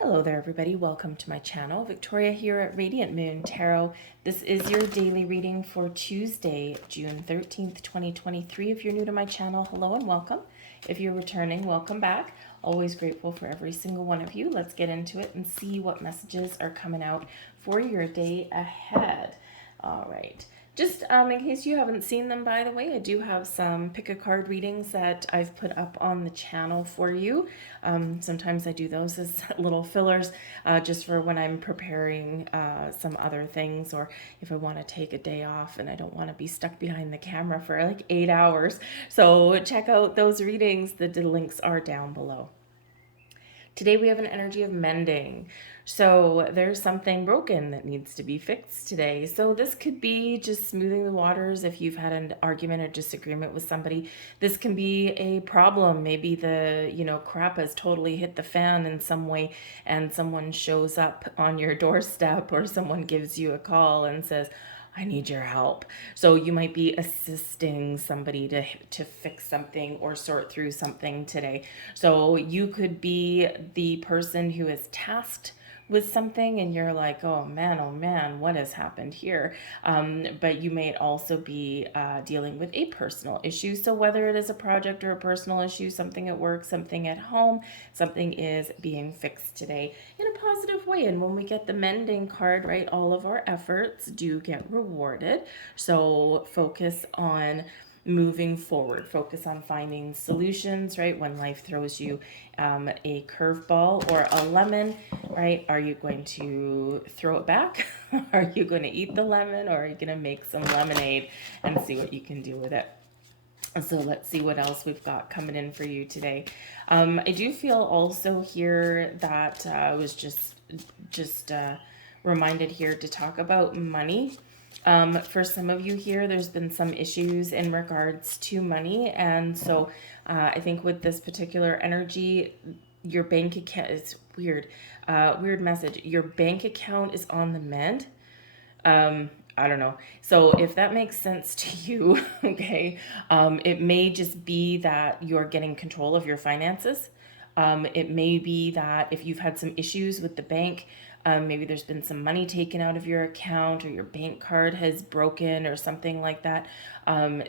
Hello there, everybody. Welcome to my channel. Victoria here at Radiant Moon Tarot. This is your daily reading for Tuesday, June 13th, 2023. If you're new to my channel, hello and welcome. If you're returning, welcome back. Always grateful for every single one of you. Let's get into it and see what messages are coming out for your day ahead. All right. Just in case you haven't seen them, by the way, I do have some pick a card readings that I've put up on the channel for you. Sometimes I do those as little fillers just for when I'm preparing some other things, or if I want to take a day off and I don't want to be stuck behind the camera for like 8 hours. So check out those readings. The links are down below. Today we have an energy of mending. So there's something broken that needs to be fixed today. So this could be just smoothing the waters if you've had an argument or disagreement with somebody. This can be a problem. Maybe the, crap has totally hit the fan in some way and someone shows up on your doorstep or someone gives you a call and says, I need your help. So you might be assisting somebody to fix something or sort through something today. So you could be the person who is tasked with something and you're like, oh man, what has happened here? But you may also be dealing with a personal issue. So whether it is a project or a personal issue, something at work, something at home, something is being fixed today in a positive way. And when we get the mending card, right, all of our efforts do get rewarded. So focus on moving forward, focus on finding solutions, right? When life throws you a curveball or a lemon, right? Are you going to throw it back? Are you going to eat the lemon, or are you going to make some lemonade and see what you can do with it? So let's see what else we've got coming in for you today. I do feel also here that I was just reminded here to talk about money. For some of you here, there's been some issues in regards to money. And so I think with this particular energy, your bank account is weird. Weird message. Your bank account is on the mend. I don't know. So if that makes sense to you, okay, it may just be that you're getting control of your finances. It may be that if you've had some issues with the bank, maybe there's been some money taken out of your account or your bank card has broken or something like that.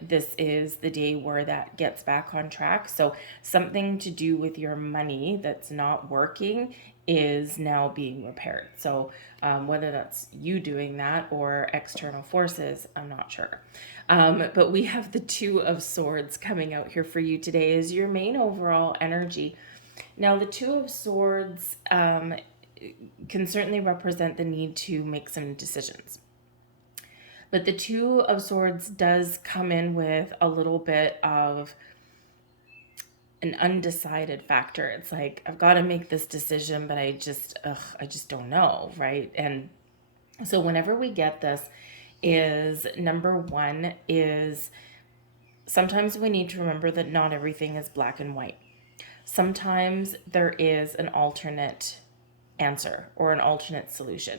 This is the day where that gets back on track. So something to do with your money that's not working is now being repaired. So whether that's you doing that or external forces, I'm not sure. But we have the Two of Swords coming out here for you today as your main overall energy. Now, the Two of Swords can certainly represent the need to make some decisions. But the Two of Swords does come in with a little bit of an undecided factor. It's like, I've got to make this decision, but I just don't know, right? And so whenever we get this, is number one is sometimes we need to remember that not everything is black and white. Sometimes there is an alternate answer or an alternate solution.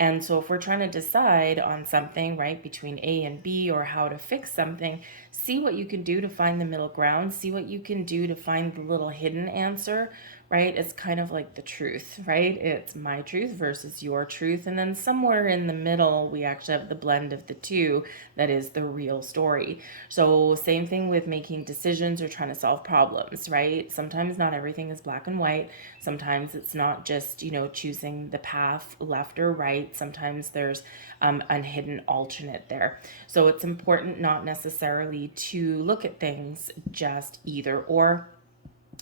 And so if we're trying to decide on something, right, between A and B or how to fix something, see what you can do to find the middle ground, see what you can do to find the little hidden answer, right? It's kind of like the truth, right? It's my truth versus your truth. And then somewhere in the middle, we actually have the blend of the two that is the real story. So same thing with making decisions or trying to solve problems, right? Sometimes not everything is black and white. Sometimes it's not just, choosing the path left or right. Sometimes there's a hidden alternate there. So it's important not necessarily to look at things just either or.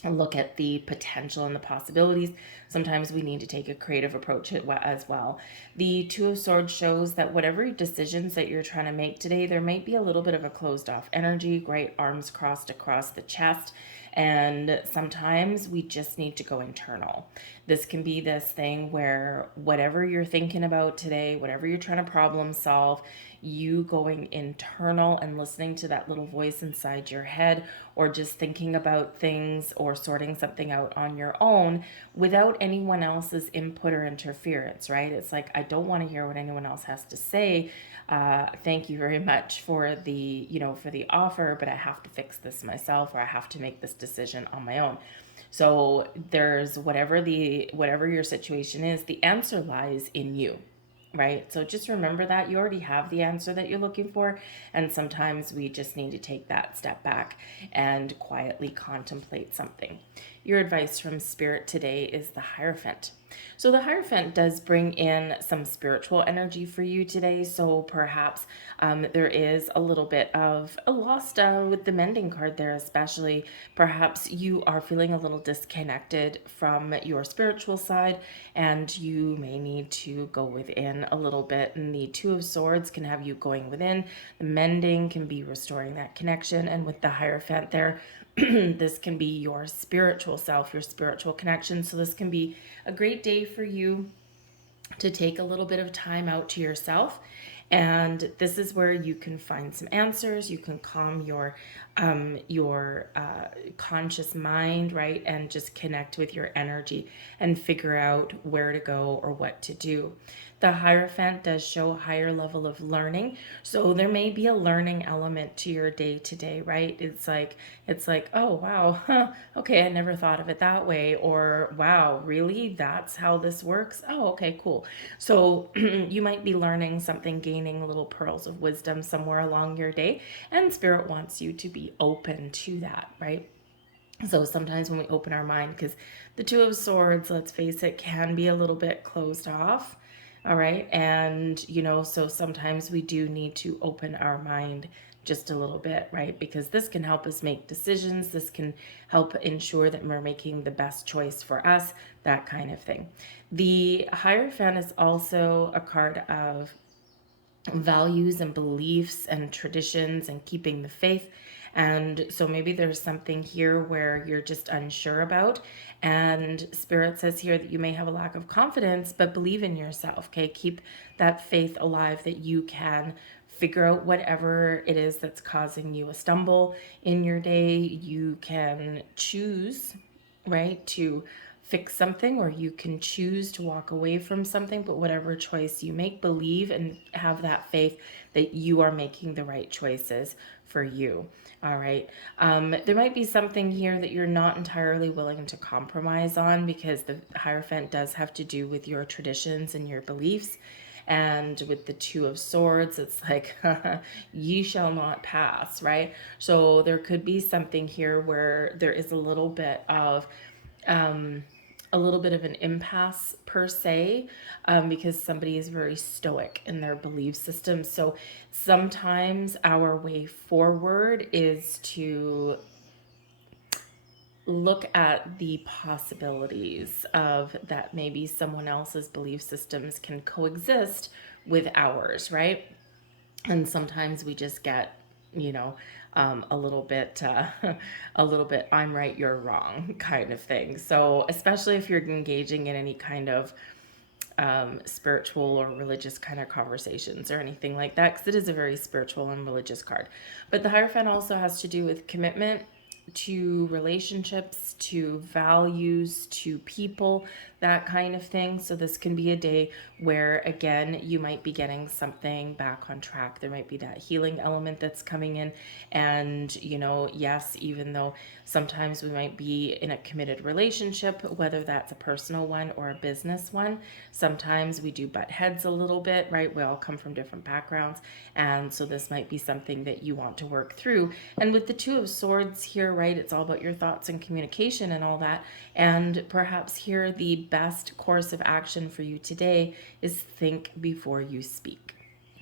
Look at the potential and the possibilities. Sometimes we need to take a creative approach as well. The Two of Swords shows that whatever decisions that you're trying to make today, there might be a little bit of a closed off energy, great arms crossed across the chest. And sometimes we just need to go internal. This can be this thing where whatever you're thinking about today, whatever you're trying to problem solve, you going internal and listening to that little voice inside your head, or just thinking about things or sorting something out on your own without anyone else's input or interference, right? It's like, I don't want to hear what anyone else has to say. Thank you very much for the, for the offer, but I have to fix this myself, or I have to make this decision on my own. So there's whatever your situation is, the answer lies in you. Right? So just remember that you already have the answer that you're looking for. And sometimes we just need to take that step back and quietly contemplate something. Your advice from Spirit today is the Hierophant. So the Hierophant does bring in some spiritual energy for you today. So perhaps there is a little bit of a lost with the mending card there, especially. Perhaps you are feeling a little disconnected from your spiritual side, and you may need to go within a little bit. And the Two of Swords can have you going within. The mending can be restoring that connection. And with the Hierophant there, this can be your spiritual self, your spiritual connection. So this can be a great day for you to take a little bit of time out to yourself. And this is where you can find some answers. You can calm your conscious mind, right? And just connect with your energy and figure out where to go or what to do. The Hierophant does show a higher level of learning. So there may be a learning element to your day today, right? It's like, oh, wow, huh, okay, I never thought of it that way. Or, wow, really? That's how this works? Oh, okay, cool. So you might be learning something, gaining little pearls of wisdom somewhere along your day. And Spirit wants you to be open to that, right? So sometimes when we open our mind, because the Two of Swords, let's face it, can be a little bit closed off. All right. And, so sometimes we do need to open our mind just a little bit, right? Because this can help us make decisions. This can help ensure that we're making the best choice for us, that kind of thing. The Hierophant is also a card of values and beliefs and traditions and keeping the faith. And so maybe there's something here where you're just unsure about. And Spirit says here that you may have a lack of confidence, but believe in yourself, okay? Keep that faith alive that you can figure out whatever it is that's causing you a stumble in your day. You can choose, right, to fix something, or you can choose to walk away from something. But whatever choice you make, believe and have that faith that you are making the right choices for you. All right. There might be something here that you're not entirely willing to compromise on, because the Hierophant does have to do with your traditions and your beliefs. And with the Two of Swords, it's like, ye shall not pass, right? So there could be something here where there is a little bit of an impasse per se, because somebody is very stoic in their belief system. So sometimes our way forward is to look at the possibilities of that maybe someone else's belief systems can coexist with ours, right? And sometimes we just get, a little bit I'm right, you're wrong kind of thing. So especially if you're engaging in any kind of spiritual or religious kind of conversations or anything like that, because it is a very spiritual and religious card. But the Hierophant also has to do with commitment to relationships, to values, to people, that kind of thing. So this can be a day where, again, you might be getting something back on track. There might be that healing element that's coming in. And, yes, even though sometimes we might be in a committed relationship, whether that's a personal one or a business one, sometimes we do butt heads a little bit, right? We all come from different backgrounds. And so this might be something that you want to work through. And with the Two of Swords here, right, it's all about your thoughts and communication and all that. And perhaps here the best course of action for you today is think before you speak,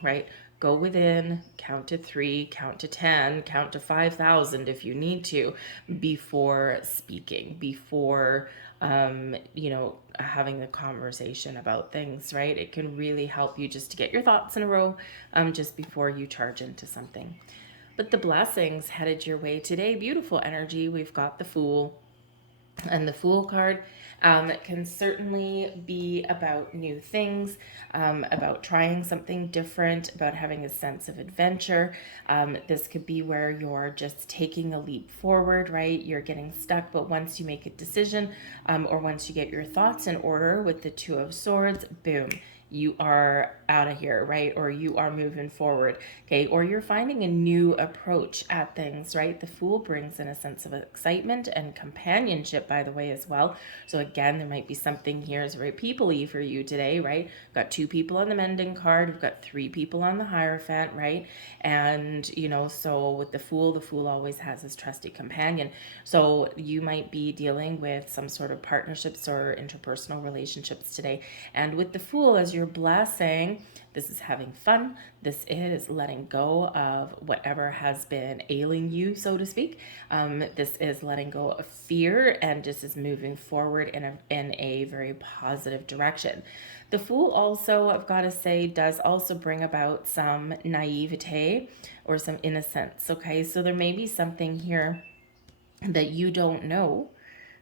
right? Go within, count to 3, count to 10, count to 5,000 if you need to, before speaking, before having a conversation about things, right? It can really help you just to get your thoughts in a row just before you charge into something. But the blessings headed your way today, beautiful energy. We've got the Fool. And the Fool card can certainly be about new things, about trying something different, about having a sense of adventure. This could be where you're just taking a leap forward, right? You're getting stuck, but once you make a decision, or once you get your thoughts in order with the Two of Swords, boom, you are out of here, right? Or you are moving forward, okay? Or you're finding a new approach at things, right? The Fool brings in a sense of excitement and companionship, by the way, as well. So again, there might be something here is very people-y for you today, right? We've got 2 people on the Mending card. We've got 3 people on the Hierophant, right? And, so with the Fool always has his trusty companion. So you might be dealing with some sort of partnerships or interpersonal relationships today. And with the Fool as your blessing, this is having fun. This is letting go of whatever has been ailing you, so to speak. This is letting go of fear and just is moving forward in a very positive direction. The Fool also, I've got to say, does also bring about some naivete or some innocence, okay? So there may be something here that you don't know.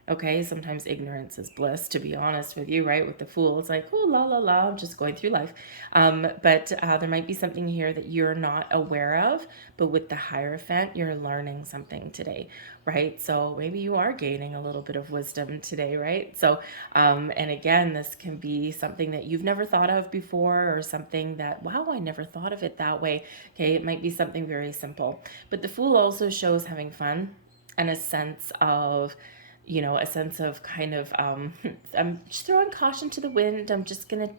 Okay, sometimes ignorance is bliss, to be honest with you, right? With the Fool, it's like, oh, la, la, la, I'm just going through life. But there might be something here that you're not aware of, but with the Hierophant, you're learning something today, right? So maybe you are gaining a little bit of wisdom today, right? So, and again, this can be something that you've never thought of before or something that, wow, I never thought of it that way. Okay, it might be something very simple. But the Fool also shows having fun and a sense of kind of, I'm just throwing caution to the wind. I'm just going to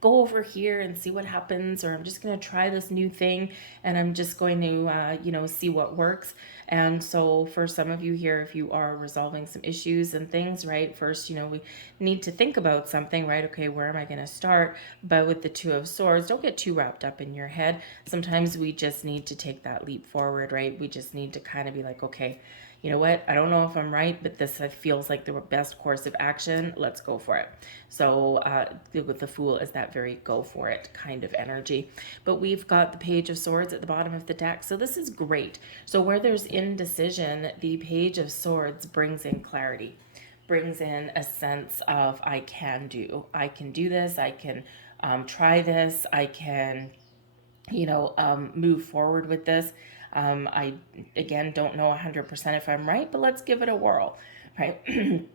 go over here and see what happens, or I'm just going to try this new thing and I'm just going to, see what works. And so for some of you here, if you are resolving some issues and things, right, first, we need to think about something, right? Okay, where am I going to start? But with the Two of Swords, don't get too wrapped up in your head. Sometimes we just need to take that leap forward, right? We just need to kind of be like, okay, you know what? I don't know if I'm right, but this feels like the best course of action. Let's go for it. So with the Fool is that very go for it kind of energy. But we've got the Page of Swords at the bottom of the deck. So this is great. So where there's indecision, the Page of Swords brings in clarity, brings in a sense of I can do this. I can try this. I can move forward with this. I, again, don't know 100% if I'm right, but let's give it a whirl, right?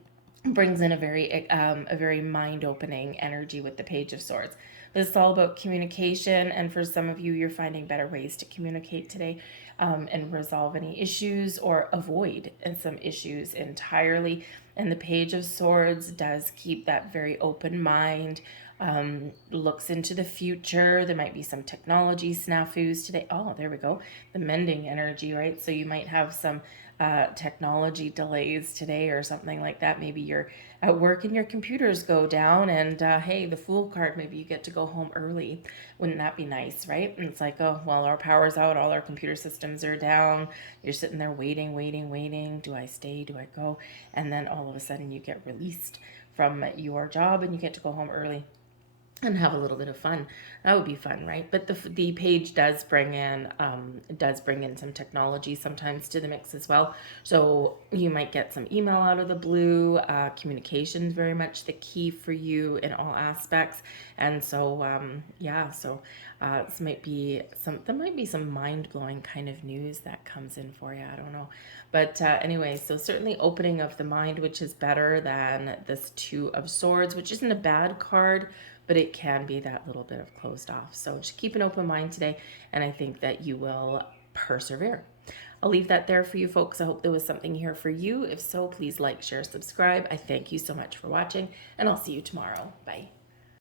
Brings in a very mind-opening energy with the Page of Swords. This is all about communication, and for some of you, you're finding better ways to communicate today and resolve any issues or avoid some issues entirely. And the Page of Swords does keep that very open mind, looks into the future. There might be some technology snafus today. Oh, there we go. The Mending energy, right? So you might have some technology delays today or something like that. Maybe you're at work and your computers go down and hey, the Fool card, maybe you get to go home early. Wouldn't that be nice, right? And it's like, oh, well, our power's out, all our computer systems are down. You're sitting there waiting. Do I stay? Do I go? And then all of a sudden you get released from your job and you get to go home early and have a little bit of fun. That would be fun, right? But the page does bring in some technology sometimes to the mix as well. So you might get some email out of the blue. Communication is very much the key for you in all aspects. And so this might be some mind-blowing kind of news that comes in for you. I don't know. But anyway, so certainly opening of the mind, which is better than this Two of Swords, which isn't a bad card, but it can be that little bit of closed off. So just keep an open mind today, and I think that you will persevere. I'll leave that there for you folks. I hope there was something here for you. If so, please like, share, subscribe. I thank you so much for watching, and I'll see you tomorrow. Bye.